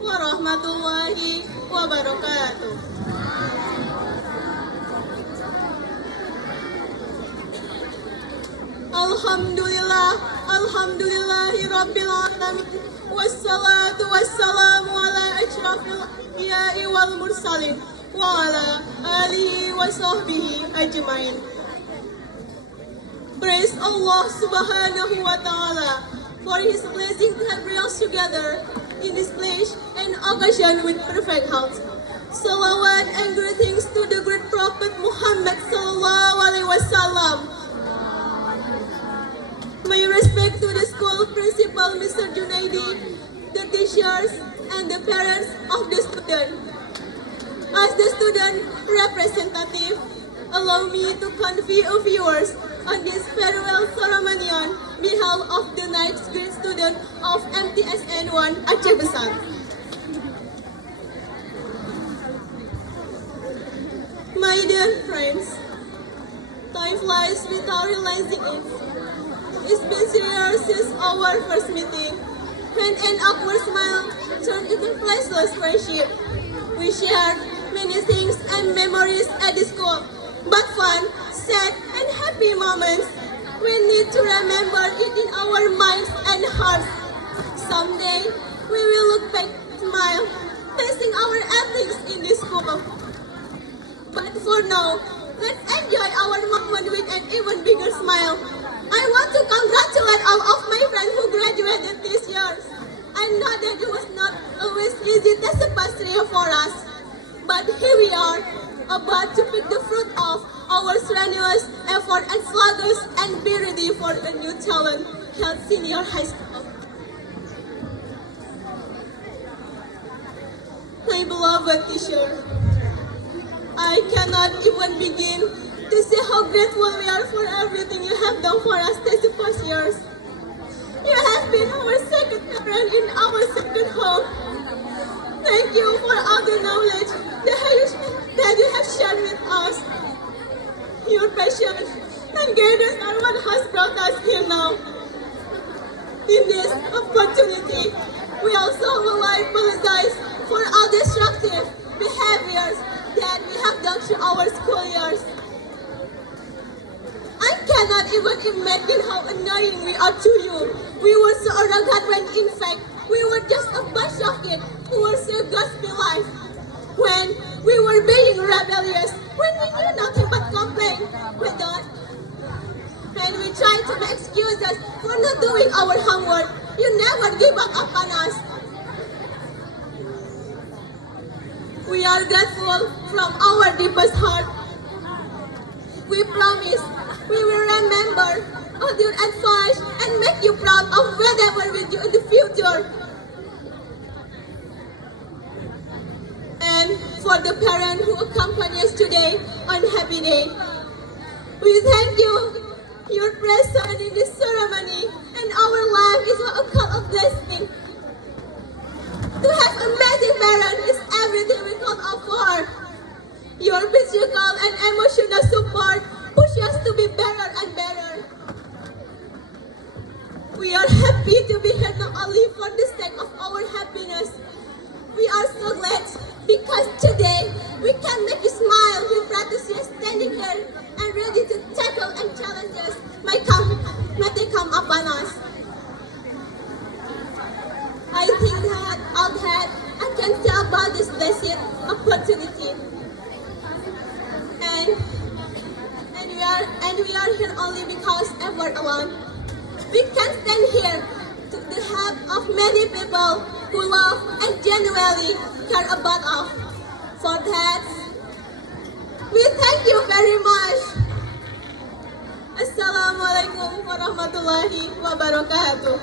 warahmatullahi wabarakatuh. Alhamdulillah, alhamdulillahi rabbil alamin. Wassalatu wassalamu ala asyrafil anbiya'i wal mursalin wa ala alihi wa sahbihi ajmain. Praise Allah subhanahu wa ta'ala for his blessing to have brought us together in this place and occasion with perfect health. Salawat and greetings to the great Prophet Muhammad sallallahu alaihi wasallam. My respect to the school principal, Mr. Junaidi, the teachers, and the parents of the student. As the student representative, allow me to convey a few words on this farewell ceremony on behalf of the 9th grade student of MTsN 1 Aceh Besar. My dear friends, time flies without realizing it. It's been 3 years since our first meeting, when an awkward smile turned into priceless friendship. We shared many things and memories at the school, but fun, sad, and happy moments. We need to remember it in our minds and hearts. Someday, we will look back, smile, tasting our ethics in this school. But for now, let's enjoy our moment with an even bigger smile. I want to congratulate all of my friends who graduated this year. I know that it was not always easy test past year for us, but here we are, about to pick the fruit of our strenuous effort and struggles and be ready for a new talent held senior high school. My beloved teacher, I cannot even begin to say how grateful we are for everything you have done for us these past years. You have been our second parent in our second home. Thank you for all the knowledge that you have shared with us. Your passion and guidance are what has brought us here now. In this opportunity, we also would like to apologize for all destructive behaviors that we have done through our school years. I cannot even imagine how annoying we are to you. We were so arrogant when in fact we were just a bunch of kids who were so gospel life. When we were being rebellious, when we knew nothing but complain, we thought. And we tried to make excuses for not doing our homework. You never give up upon us. We are grateful from our deepest heart. We promise we will remember all your advice and make you proud of whatever we do in the future. And for the parent who accompany us today on Happy Day, we thank you. Your presence in this ceremony and our life is a call of blessing. To have amazing parents is everything we can afford. Your physical and emotional support push us to be better and better. We are happy to be here not only for the sake of our happiness. We are so glad because today we can make you smile with gratitude standing here and ready to tackle and challenges may come upon us. I think that all that I can say about this blessed opportunity. And we are here only because effort alone. We can stand here to the help of many people who love and genuinely care about us. For that, we thank you very much. Assalamualaikum warahmatullahi wabarakatuh.